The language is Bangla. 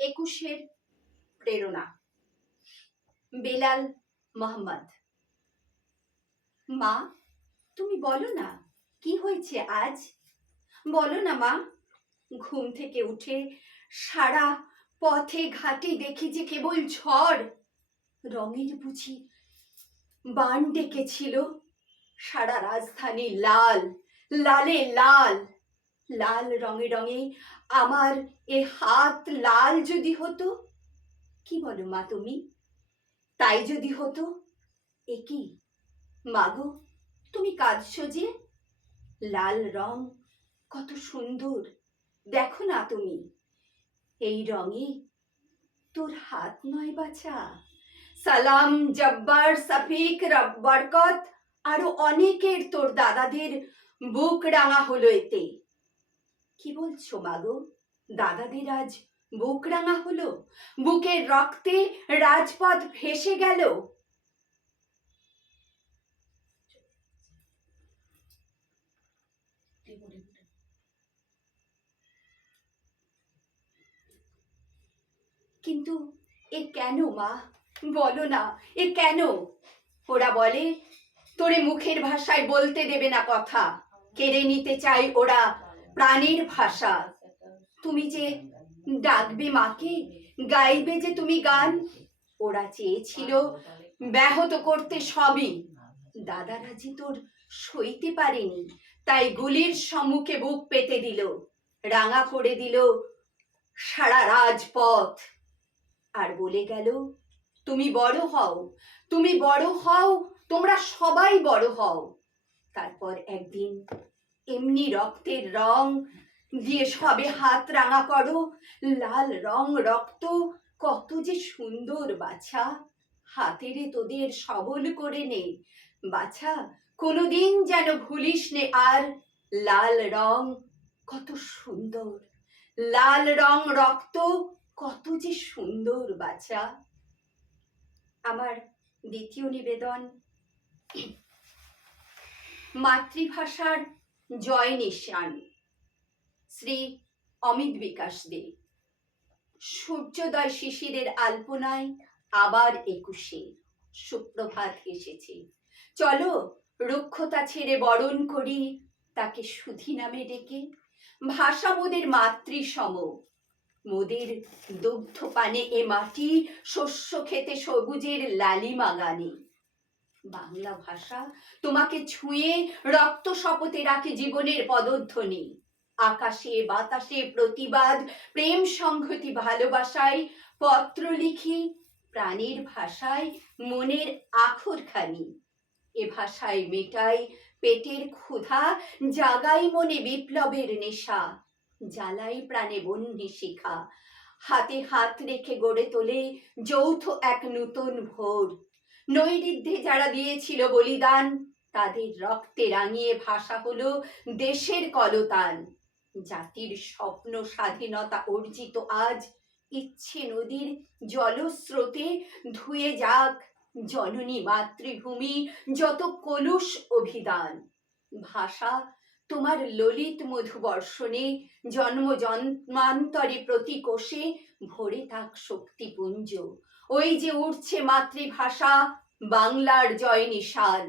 একুশের প্রেরণা। বেলাল মোহাম্মদ। মা, তুমি বলো না, কি হয়েছে আজ? বলো না মা, ঘুম থেকে উঠে সারা পথে ঘাটে দেখি যে কেবল ঝড়। রঙের বুঝি বান ডেকেছিল সারা রাজধানী লাল, লালে লাল। লাল রঙে রঙে আমার এ হাত লাল যদি হতো, কি বলো মা তুমি? তাই যদি হতো, এ কি? মাগো তুমি কাঁদছো যে? লাল রং কত সুন্দর, দেখো না তুমি। এই রঙে তোর হাত নয় বাছা। সালাম জব্বার সফিক বরকত। আরও অনেকের তোর দাদাদের বুক রাঙা হলো এতে। কি বলছো মাগো দাদাদের আজ বুক রাঙা হলো, বুকের রক্তে রাজপথ ভেসে গেল। কিন্তু এ কেন মা? বলো না, এ কেন? ওরা বলে, তোরে মুখের ভাষায় বলতে দেবে না কথা। কেড়ে নিতে চাই ওরা প্রাণের ভাষা। তুমি যে ডাকবে মাকে, গাইবে যে তুমি গান, ওরা চেয়েছিল ব্যাহত করতে সবই। দাদারা যে তোর সইতে পারেনি, তাই গুলির সম্মুখে বুক পেতে দিল, রাঙা করে দিল সারা রাজপথ। আর বলে গেল, তুমি বড় হও, তুমি বড় হও, তোমরা সবাই বড় হও। তারপর একদিন এমনি রক্তের রং। দিয়ে সবে হাত রাঙা করো। লাল রং রক্ত। কত যে সুন্দর বাছা। হাতেরে তোদের সবল করে নে। বাছা, কোনোদিন যেন ভুলিস নে আর। লাল রং কত সুন্দর। লাল রং রক্ত কত যে সুন্দর বাছা। আমার দ্বিতীয় নিবেদন। মাতৃভাষার জয় নিশান। শ্রী অমিত বিকাশ দে। সূর্যোদয় শিশিরের আলপনায় আবার একুশে সুপ্রভাত এসেছে। চলো রুক্ষতা ছেড়ে বরণ করি তাকে সুধি নামে ডেকে। ভাষা মোদের মাতৃসম। মোদের দুগ্ধ পানে এ মাটি শস্য খেতে সবুজের লালিমা গানে। বাংলা ভাষা। তোমাকে ছুঁয়ে রক্ত শপথে রাখে জীবনের পদধ্বনি। আকাশে, বাতাসে প্রতিবাদ, প্রেম সংহতি ভালোবাসায় পত্র লিখি প্রাণের ভাষায় মনের আখরখানি। এ ভাষায় মেটাই পেটের ক্ষুধা, জাগাই মনে বিপ্লবের নেশা, জ্বালাই প্রাণে বন্যি শিখা। হাতে হাত রেখে গড়ে তোলে যৌথ এক নূতন ভোর। নৈরিদ্ধে যারা দিয়েছিল বলিদান, তাদের রক্তে রাঙিয়ে ভাষা হলো দেশের কলতান। জাতির স্বপ্ন স্বাধীনতা অর্জিত আজ, ইচ্ছে নদীর জলস্রোতে ধুয়ে যাক জননী মাতৃভূমি যত কলুষ অভিধান। ভাষা তোমার ললিত মধু বর্ষণে, জন্ম জন্মান্তরে প্রতি কোষে ভরে থাক শক্তিপুঞ্জ। ওই যে উঠছে মাতৃভাষা, বাংলার জয় নিশান।